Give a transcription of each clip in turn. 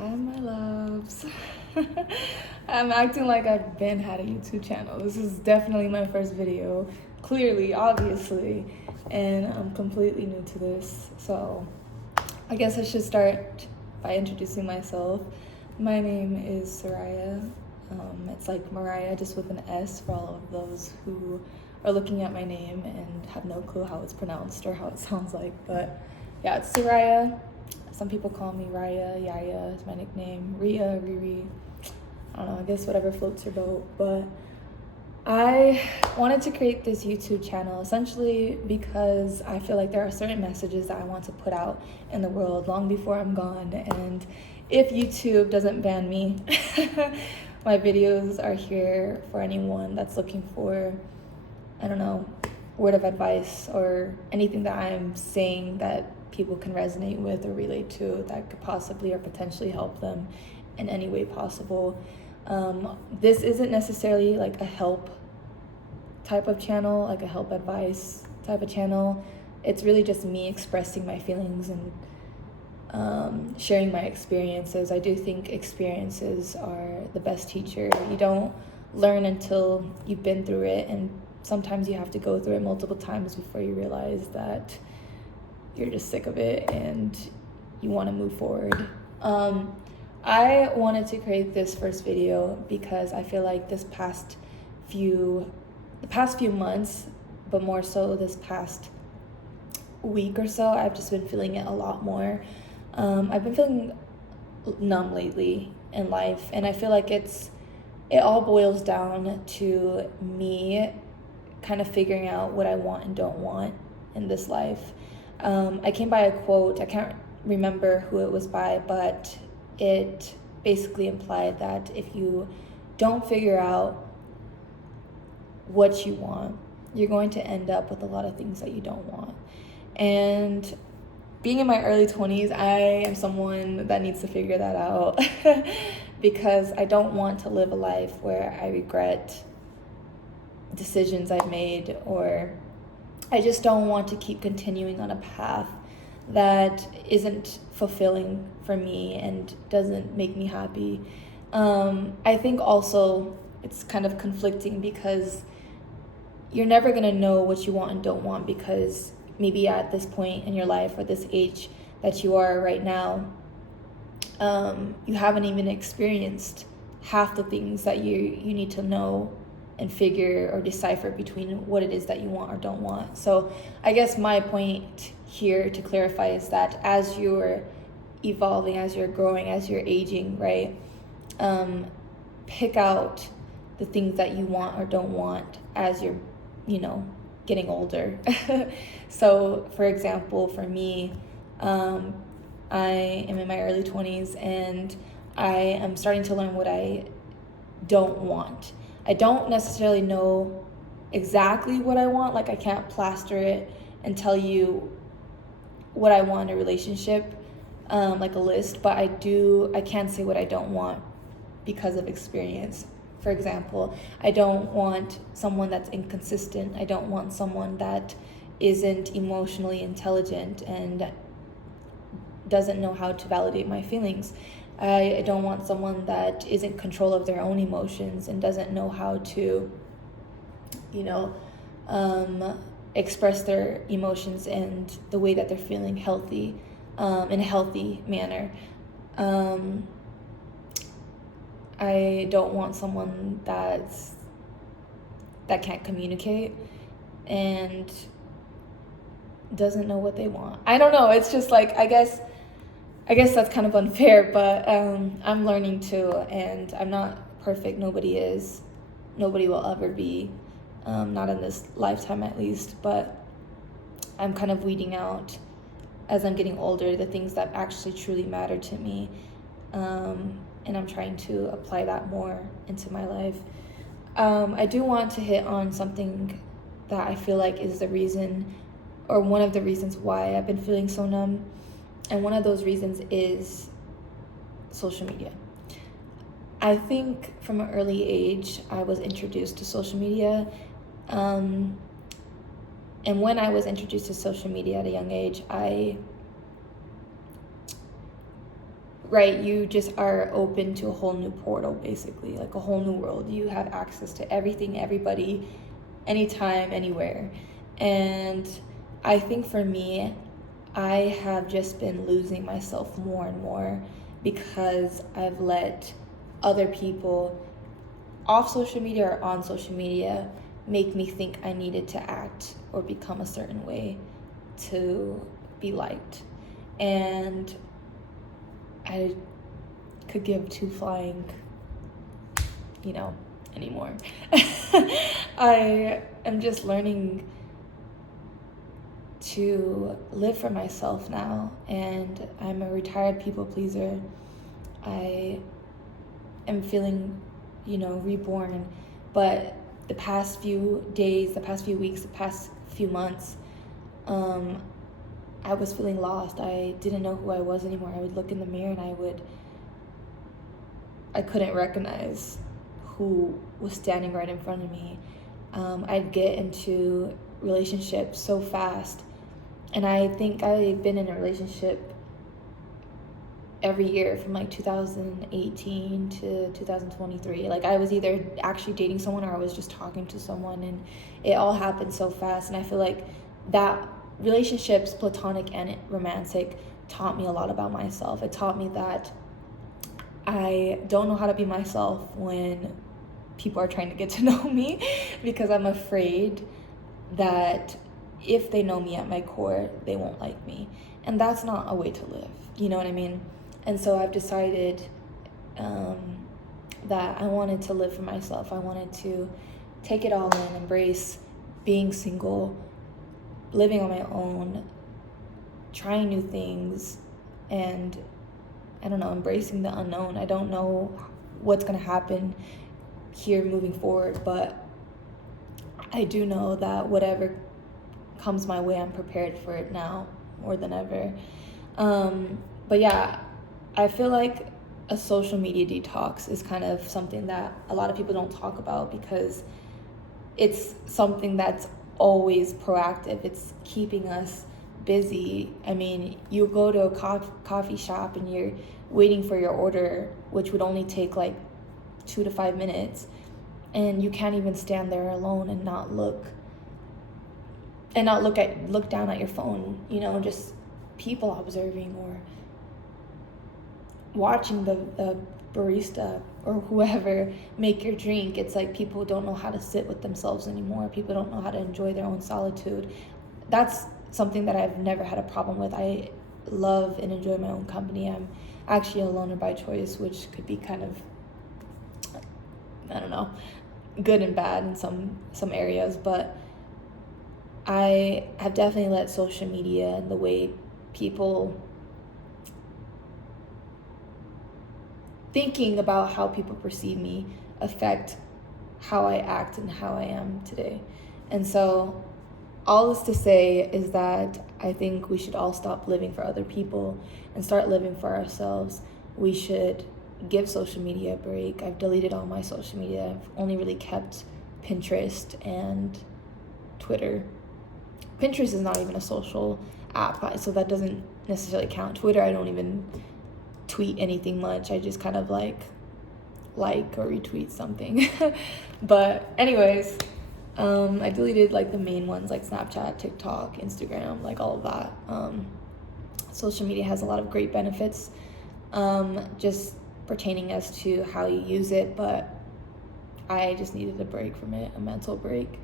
Hi, my loves. I'm acting like I've been had a YouTube channel. This is definitely my first video, clearly, obviously, and I'm completely new to this. So I guess I should start by introducing myself. My name is Soraya. It's like Mariah, just with an S for all of those who are looking at my name and have no clue how it's pronounced or how it sounds like. But yeah, it's Soraya. Some people call me Raya, Yaya is my nickname, Ria, Riri. I don't know, I guess whatever floats your boat. But I wanted to create this YouTube channel essentially because I feel like there are certain messages that I want to put out in the world long before I'm gone. And if YouTube doesn't ban me, my videos are here for anyone that's looking for, I don't know, word of advice or anything that I'm saying that people can resonate with or relate to that could possibly or potentially help them in any way possible. This isn't necessarily like a help type of channel, like a help advice type of channel. It's really just me expressing my feelings and sharing my experiences. I do think experiences are the best teacher. You don't learn until you've been through it, and sometimes you have to go through it multiple times before you realize that you're just sick of it and you want to move forward. I wanted to create this first video because I feel like the past few months, but more so this past week or so, I've just been feeling it a lot more. I've been feeling numb lately in life, and I feel like it all boils down to me kind of figuring out what I want and don't want in this life. I came by a quote, I can't remember who it was by, but it basically implied that if you don't figure out what you want, you're going to end up with a lot of things that you don't want. And being in my early 20s, I am someone that needs to figure that out because I don't want to live a life where I regret decisions I've made, or I just don't want to keep continuing on a path that isn't fulfilling for me and doesn't make me happy. I think also it's kind of conflicting because you're never going to know what you want and don't want, because maybe at this point in your life or this age that you are right now, you haven't even experienced half the things that you need to know and figure or decipher between what it is that you want or don't want. So I guess my point here to clarify is that as you're evolving, as you're growing, as you're aging, right, pick out the things that you want or don't want as you're, getting older. So for example, for me, I am in my early 20s and I am starting to learn what I don't want. I don't necessarily know exactly what I want. Like, I can't plaster it and tell you what I want in a relationship, like a list, but I can say what I don't want because of experience. For example, I don't want someone that's inconsistent. I don't want someone that isn't emotionally intelligent and doesn't know how to validate my feelings. I don't want someone that isn't in control of their own emotions and doesn't know how to, express their emotions and the way that they're feeling healthy, in a healthy manner. I don't want someone that can't communicate and doesn't know what they want. I don't know. It's just like, I guess that's kind of unfair, but I'm learning too, and I'm not perfect. Nobody is. Nobody will ever be, not in this lifetime at least, but I'm kind of weeding out as I'm getting older the things that actually truly matter to me, and I'm trying to apply that more into my life. I do want to hit on something that I feel like is the reason, or one of the reasons why I've been feeling so numb. And one of those reasons is social media. I think from an early age, I was introduced to social media. And when I was introduced to social media at a young age, I right, you just are open to a whole new portal, basically, like a whole new world. You have access to everything, everybody, anytime, anywhere. And I think for me, I have just been losing myself more and more because I've let other people off social media or on social media make me think I needed to act or become a certain way to be liked. And I could give two flying, anymore. I am just learning to live for myself now, and I'm a retired people pleaser. I am feeling, reborn, but the past few days, the past few weeks, the past few months, I was feeling lost. I didn't know who I was anymore. I would look in the mirror and I couldn't recognize who was standing right in front of me. I'd get into relationships so fast, and I think I've been in a relationship every year from like 2018 to 2023. Like I was either actually dating someone or I was just talking to someone, and it all happened so fast. And I feel like that relationships, platonic and romantic, taught me a lot about myself. It taught me that I don't know how to be myself when people are trying to get to know me, because I'm afraid that if they know me at my core, they won't like me. And that's not a way to live. You know what I mean? And so I've decided that I wanted to live for myself. I wanted to take it all in, embrace being single, living on my own, trying new things, and embracing the unknown. I don't know what's going to happen here moving forward, but I do know that whatever comes my way, I'm prepared for it now more than ever. But yeah, I feel like a social media detox is kind of something that a lot of people don't talk about, because it's something that's always proactive. It's keeping us busy. I mean, you go to a coffee shop and you're waiting for your order, which would only take like 2 to 5 minutes, and you can't even stand there alone and not look down at your phone, just people observing or watching the barista or whoever make your drink. It's like people don't know how to sit with themselves anymore. People don't know how to enjoy their own solitude. That's something that I've never had a problem with. I love and enjoy my own company. I'm actually a loner by choice, which could be kind of, good and bad in some areas, but I have definitely let social media and the way people thinking about how people perceive me affect how I act and how I am today. And so all this to say is that I think we should all stop living for other people and start living for ourselves. We should give social media a break. I've deleted all my social media. I've only really kept Pinterest and Twitter. Pinterest is not even a social app, so that doesn't necessarily count. Twitter, I don't even tweet anything much. I just kind of like or retweet something. But anyways, I deleted like the main ones like Snapchat, TikTok, Instagram, like all of that. Social media has a lot of great benefits, just pertaining as to how you use it, but I just needed a break from it, a mental break.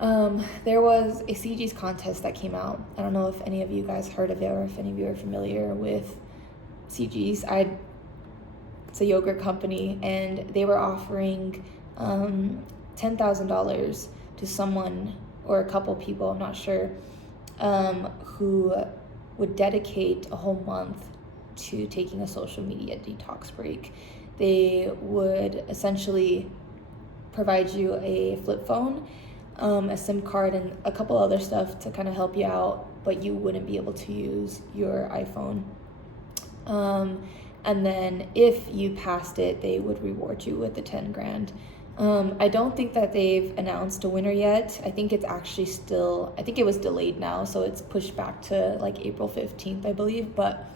There was a CGS Contest that came out. I don't know if any of you guys heard of it or if any of you are familiar with CGS. It's a yogurt company, and they were offering $10,000 to someone or a couple people, I'm not sure, who would dedicate a whole month to taking a social media detox break. They would essentially provide you a flip phone, a SIM card, and a couple other stuff to kind of help you out, but you wouldn't be able to use your iPhone. And then if you passed it, they would reward you with the 10 grand. I don't think that they've announced a winner yet. I think it's actually still, I think it was delayed now, so it's pushed back to like April 15th, I believe. But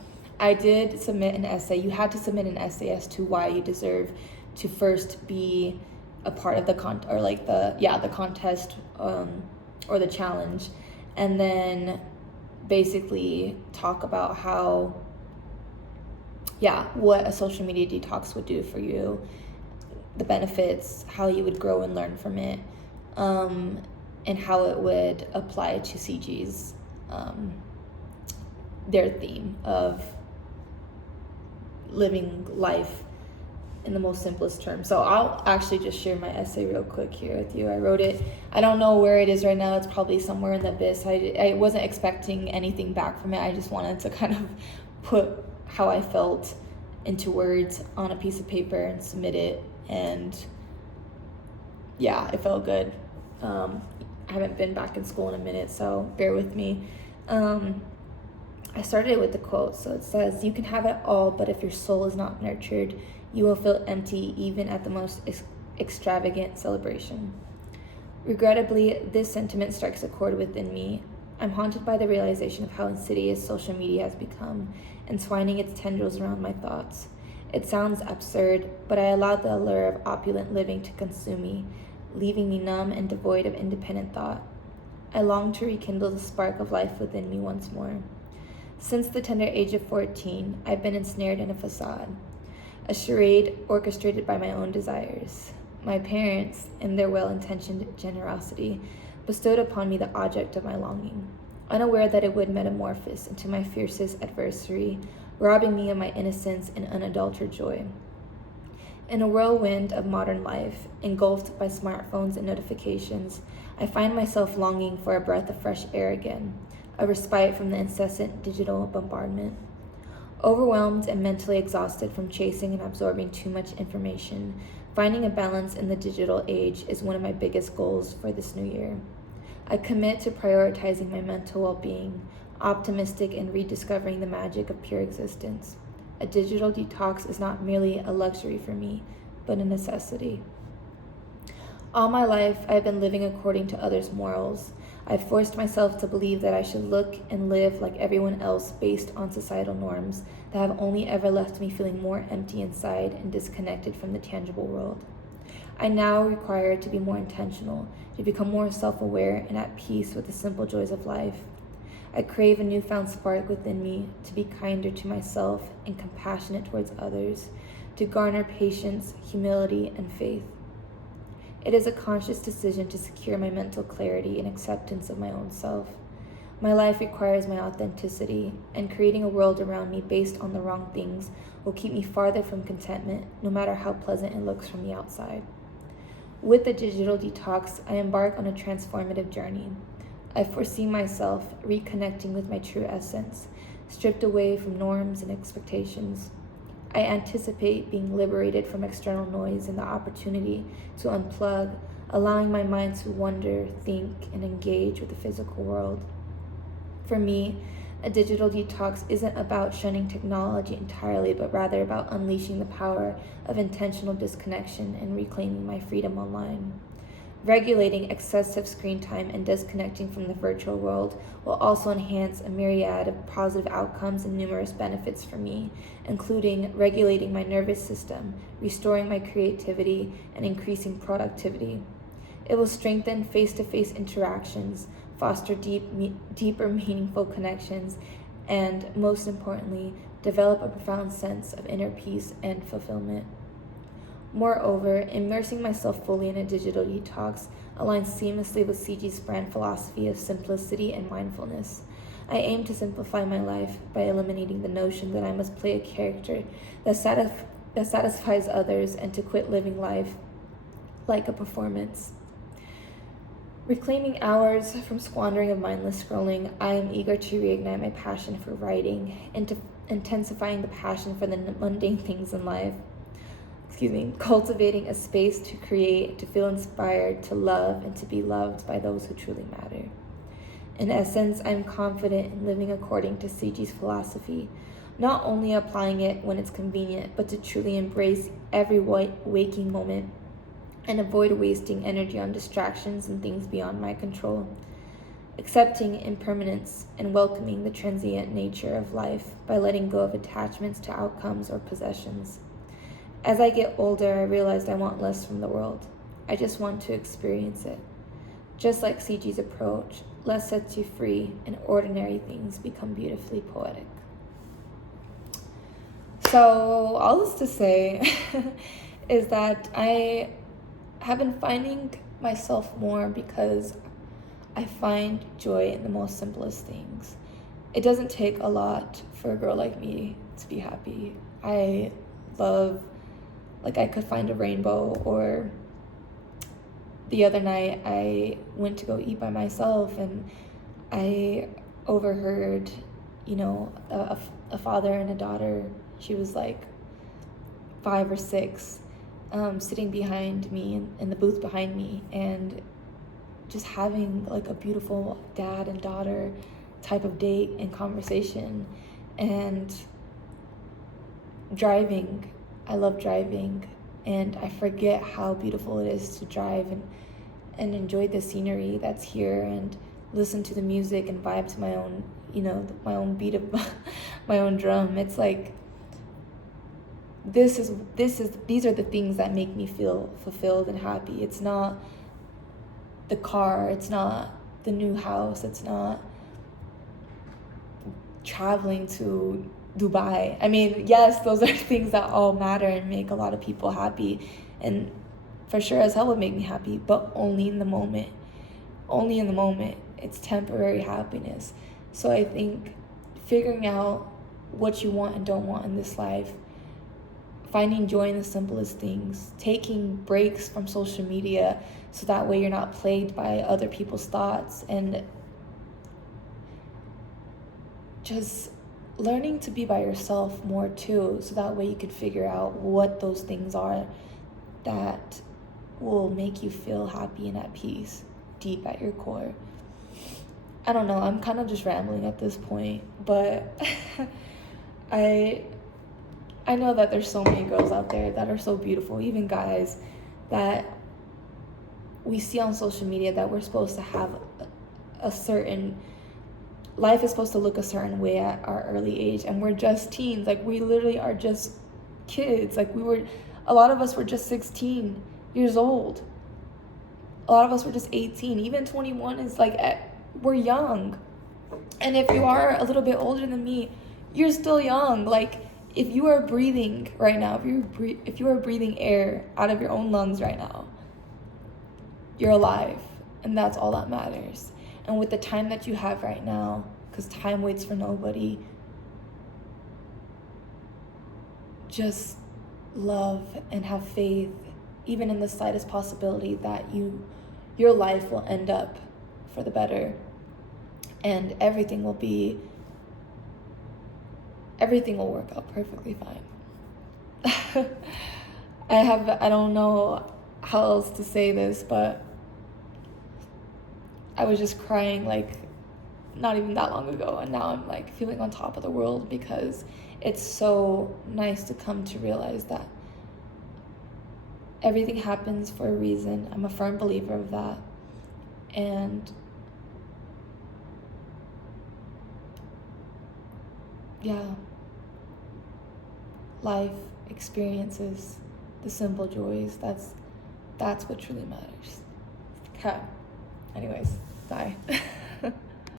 I did submit an essay. You had to submit an essay as to why you deserve to first be a part of the the contest, or the challenge, and then basically talk about how, what a social media detox would do for you, the benefits, how you would grow and learn from it, and how it would apply to CG's, their theme of living life in the most simplest terms. So I'll actually just share my essay real quick here with you. I wrote it. I don't know where it is right now. It's probably somewhere in the abyss. I wasn't expecting anything back from it. I just wanted to kind of put how I felt into words on a piece of paper and submit it. And yeah, it felt good. I haven't been back in school in a minute, so bear with me. I started with the quote. So it says, "You can have it all, but if your soul is not nurtured, you will feel empty even at the most extravagant celebration." Regrettably, this sentiment strikes a chord within me. I'm haunted by the realization of how insidious social media has become, entwining its tendrils around my thoughts. It sounds absurd, but I allowed the allure of opulent living to consume me, leaving me numb and devoid of independent thought. I long to rekindle the spark of life within me once more. Since the tender age of 14, I've been ensnared in a facade, a charade orchestrated by my own desires. My parents, in their well-intentioned generosity, bestowed upon me the object of my longing, unaware that it would metamorphose into my fiercest adversary, robbing me of my innocence and unadulterated joy. In a whirlwind of modern life, engulfed by smartphones and notifications, I find myself longing for a breath of fresh air again, a respite from the incessant digital bombardment. Overwhelmed and mentally exhausted from chasing and absorbing too much information, finding a balance in the digital age is one of my biggest goals for this new year. I commit to prioritizing my mental well-being, optimistic and rediscovering the magic of pure existence. A digital detox is not merely a luxury for me, but a necessity. All my life, I have been living according to others' morals. I've forced myself to believe that I should look and live like everyone else based on societal norms that have only ever left me feeling more empty inside and disconnected from the tangible world. I now require to be more intentional, to become more self-aware and at peace with the simple joys of life. I crave a newfound spark within me to be kinder to myself and compassionate towards others, to garner patience, humility, and faith. It is a conscious decision to secure my mental clarity and acceptance of my own self. My life requires my authenticity, and creating a world around me based on the wrong things will keep me farther from contentment, no matter how pleasant it looks from the outside. With the digital detox, I embark on a transformative journey. I foresee myself reconnecting with my true essence, stripped away from norms and expectations. I anticipate being liberated from external noise and the opportunity to unplug, allowing my mind to wonder, think, and engage with the physical world. For me, a digital detox isn't about shunning technology entirely, but rather about unleashing the power of intentional disconnection and reclaiming my freedom online. Regulating excessive screen time and disconnecting from the virtual world will also enhance a myriad of positive outcomes and numerous benefits for me, including regulating my nervous system, restoring my creativity, and increasing productivity. It will strengthen face-to-face interactions, foster deeper meaningful connections, and most importantly, develop a profound sense of inner peace and fulfillment. Moreover, immersing myself fully in a digital detox aligns seamlessly with CG's brand philosophy of simplicity and mindfulness. I aim to simplify my life by eliminating the notion that I must play a character that satisfies others and to quit living life like a performance. Reclaiming hours from squandering of mindless scrolling, I am eager to reignite my passion for writing and to intensifying the passion for the mundane things in life. Cultivating a space to create, to feel inspired, to love, and to be loved by those who truly matter. In essence, I am confident in living according to CG's philosophy, not only applying it when it's convenient, but to truly embrace every waking moment and avoid wasting energy on distractions and things beyond my control. accepting impermanence and welcoming the transient nature of life by letting go of attachments to outcomes or possessions. As I get older, I realized I want less from the world. I just want to experience it. Just like CG's approach, less sets you free and ordinary things become beautifully poetic. So all this to say is that I have been finding myself more because I find joy in the most simplest things. It doesn't take a lot for a girl like me to be happy. I love, like, I could find a rainbow, or the other night I went to go eat by myself and I overheard, a father and a daughter. She was like 5 or 6, sitting behind me in the booth behind me, and just having like a beautiful dad and daughter type of date and conversation. And driving, I love driving, and I forget how beautiful it is to drive and enjoy the scenery that's here and listen to the music and vibe to my own, my own beat of my own drum. It's like, these are the things that make me feel fulfilled and happy. It's not the car, it's not the new house, it's not traveling to Dubai. I mean, yes, those are things that all matter and make a lot of people happy, and for sure as hell would make me happy, but only in the moment. Only in the moment. It's temporary happiness. So I think figuring out what you want and don't want in this life, finding joy in the simplest things, taking breaks from social media so that way you're not plagued by other people's thoughts, and just learning to be by yourself more too, so that way you could figure out what those things are that will make you feel happy and at peace deep at your core. I don't know, I'm kind of just rambling at this point, but I know that there's so many girls out there that are so beautiful, even guys, that we see on social media that we're supposed to have a certain, life is supposed to look a certain way at our early age, and we're just teens. Like, we literally are just kids. Like, a lot of us were just 16 years old. A lot of us were just 18. Even 21 is like, we're young. And if you are a little bit older than me, you're still young. Like, if you are breathing right now, if you are breathing air out of your own lungs right now, you're alive, and that's all that matters. And with the time that you have right now, because time waits for nobody, just love and have faith, even in the slightest possibility that your life will end up for the better, and everything will work out perfectly fine. I don't know how else to say this, but I was just crying like not even that long ago, and now I'm like feeling on top of the world, because it's so nice to come to realize that everything happens for a reason. I'm a firm believer of that. And yeah, life experiences, the simple joys, that's what truly matters. Okay. Anyways, bye.